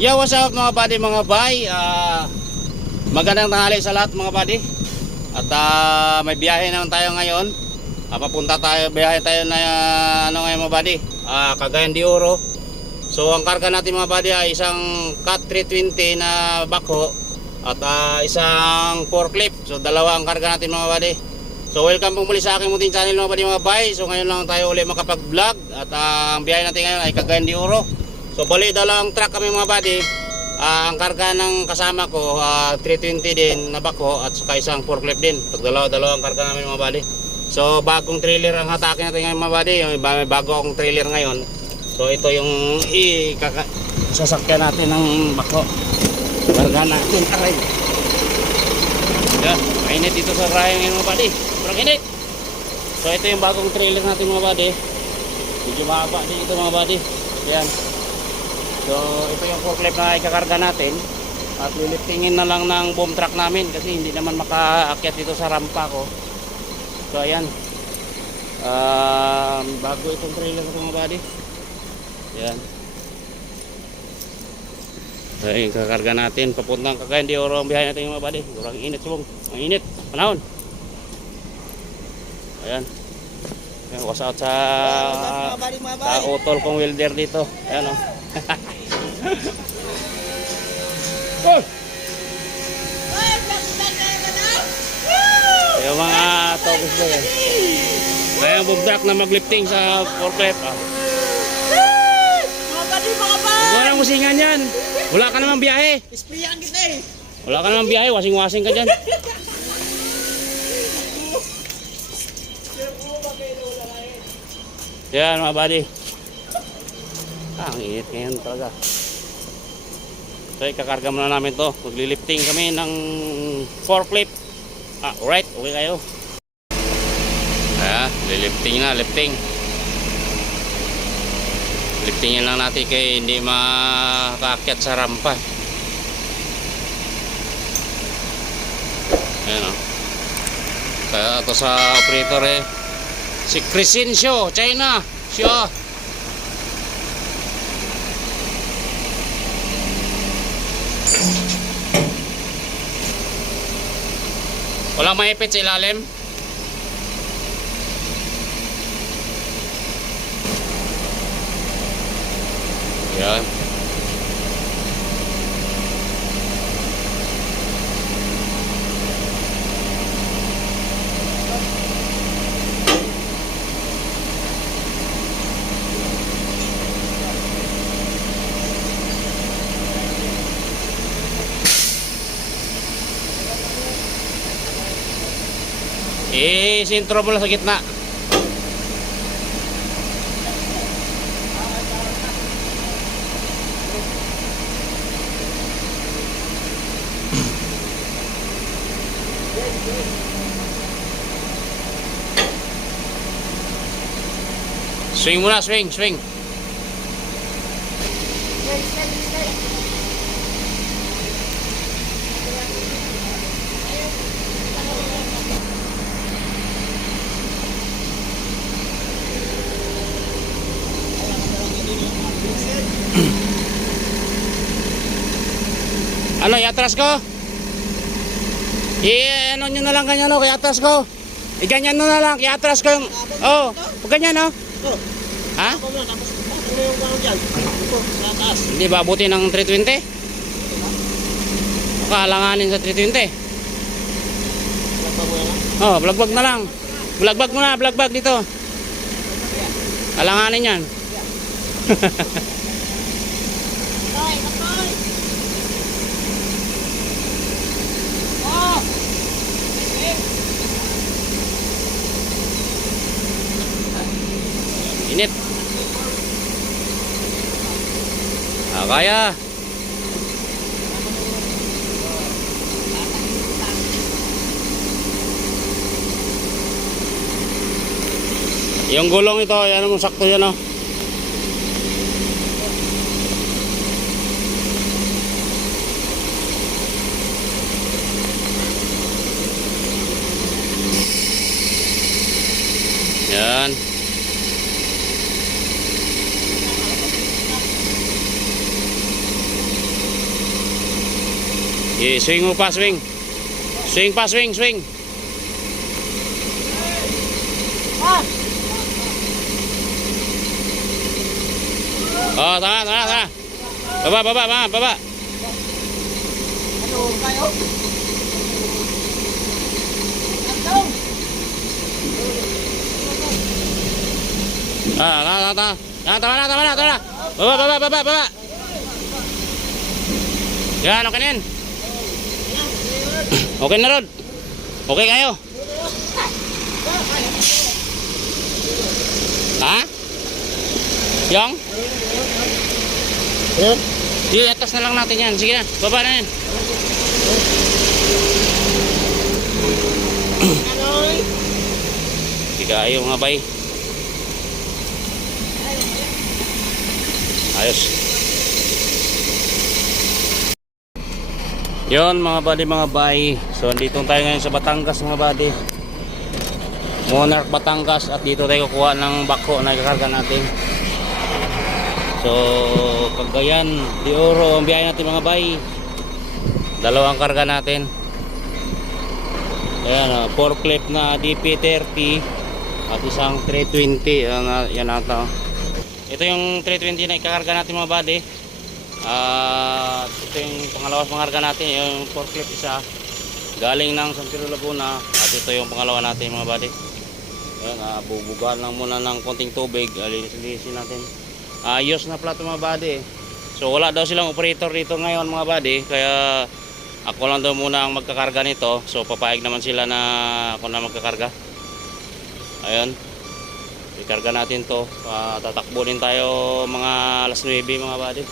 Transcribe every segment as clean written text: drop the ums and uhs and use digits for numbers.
Yo, what's up mga buddy, mga bay. Magandang tanghali sa lahat mga buddy. At may biyahe naman tayo ngayon. Biyahe tayo na ano ngayon mga buddy, Cagayan de Oro. So ang karga natin mga buddy ay isang Cat 320 na backhoe at isang forklift. So dalawa ang karga natin mga buddy. So welcome po muli sa aking munting channel mga buddy, mga bay. So ngayon lang tayo ulit makapag-vlog. At ang biyahe natin ngayon ay Cagayan de Oro. So bali dalawang truck kami mga buddy. Ang karga ng kasama ko 320 din na backhoe at saka isang forklift din. Dalawa-dalawang karga namin mga buddy. So bagong trailer ang hatakin natin ngayon mga buddy. May bago akong trailer ngayon. So ito yung sasakyan natin ng backhoe. Karga natin. Aray. Yan, mainit dito sa raya ngayon mga buddy. Sobrang init. So ito yung bagong trailer natin mga buddy. Medyo mahaba din ito mga buddy. Yan. So ito yung forklift na ikakarga natin. At liliftingin na lang ng boom truck namin kasi hindi naman makaakyat dito sa rampa ko. So ayan, bago itong trailer ko mga buddy. Ayan, so ikakarga natin papuntang Cagayan de Oro ang biyahe natin mga buddy. Sobrang init, subong, ang init, panahon. Ayan, watch out sa utol kong welder dito. Ayan o. Yung mga tokos ko yan. Kaya ang bugdak na maglifting sa forklift. Huwag na musingan yan. Wala ka namang biyahe. Ispriyan kita eh. Wala ka namang biyahe. Wasing-wasing ka dyan. Yan mga buddy. Ang init ngayon talaga. So ikakarga muna namin to. Maglilifting kami ng forklift. Alright, okay kayo. Lilifting na, lifting. Liftingin lang natin kaya hindi makaakyat sa rampa. Ayan o. Kaya ito sa operator si Crescencio, China. Siya. Walang maipit sa ilalim. Yan. Sintro mo lang sa gitna. Swing muna, swing, swing. Ano, iatras ko? Ano nyo na lang ganyan o, iatras ko. Ganyan na lang, iatras ko yung... Oh, ganyan o. Ha? Hindi ba abuti ng 320? Kalanganin sa 320. Oh, blagbag na lang. Blagbag mo na, blagbag dito. Kalanganin yan. Init. Kaya. Yung gulong ito, yan mo sakto yan oh. Yan. Swing mo pa, swing. Swing pa, swing, swing. Oh, tama, tama, tama. Baba, baba, baba, baba. Ano kayo? Tama, tama, tama. Tama na, tama na, tama na. Baba, baba, baba, baba. Yan, okay na yan. Okay na, Rod. Okay kayo. Ha? Yung? Sige, atas na lang natin yan. Sige na, baba na yan. Sige, ayaw nga bay. Ayos. Yon mga buddy, mga bay. So andito tayo ngayon sa Batangas mga buddy. Monarch Batangas, at dito tayo kukuha ng bako na ikakarga natin. So Cagayan de Oro ang biyahe natin mga bay. Dalawang karga natin. Ayan, forklift na DP30 at isang 320. Yan ata. Ito yung 320 na ikakarga natin mga buddy. Ito yung pangalawang pangarga natin, yung forklift isa galing ng San Pedro Laguna, at ito yung pangalawa natin mga buddy. Ayan, bubugaan lang muna ng konting tubig, alinis-linisin natin. Ayos na plato mga buddy. So wala daw silang operator dito ngayon mga buddy, kaya ako lang daw muna ang magkakarga nito. So papayag naman sila na ako na magkakarga. Ayun, ikarga natin to. Tatakbo din tayo mga alas 9 mga buddy.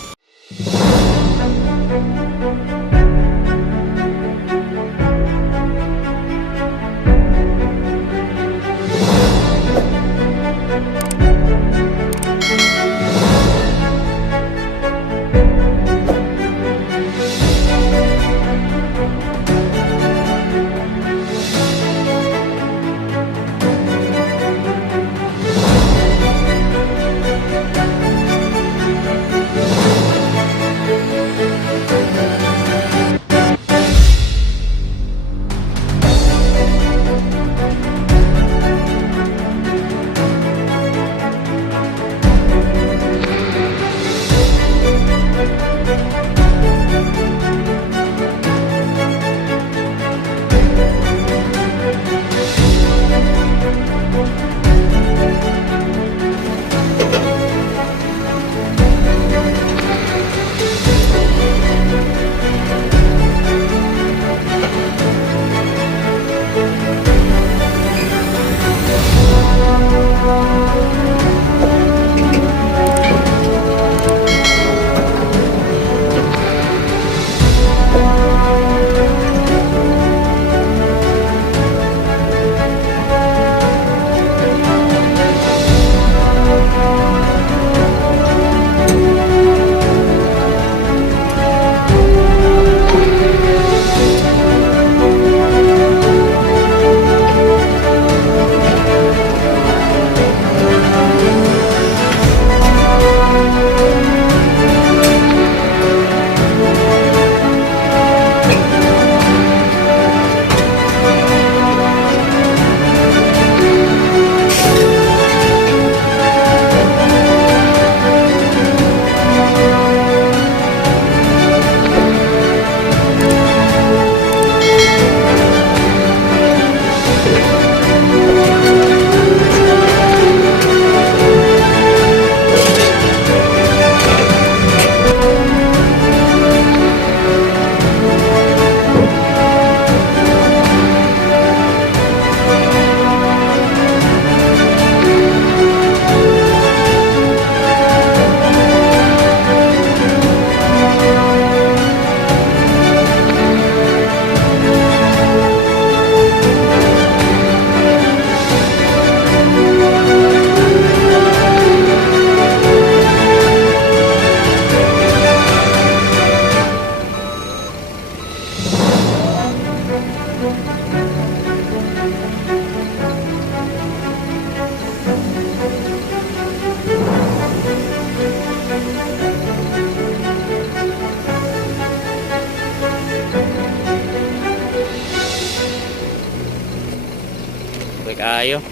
tayo.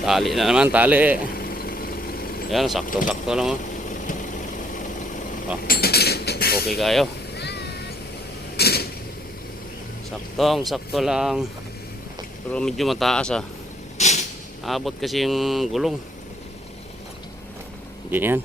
Tali na naman, tali. Yan, sakto-sakto lang. Oh. Okay kayo. Sakto lang. Pero medyo mataas ah. Abot kasi yung gulong. Hindi yan.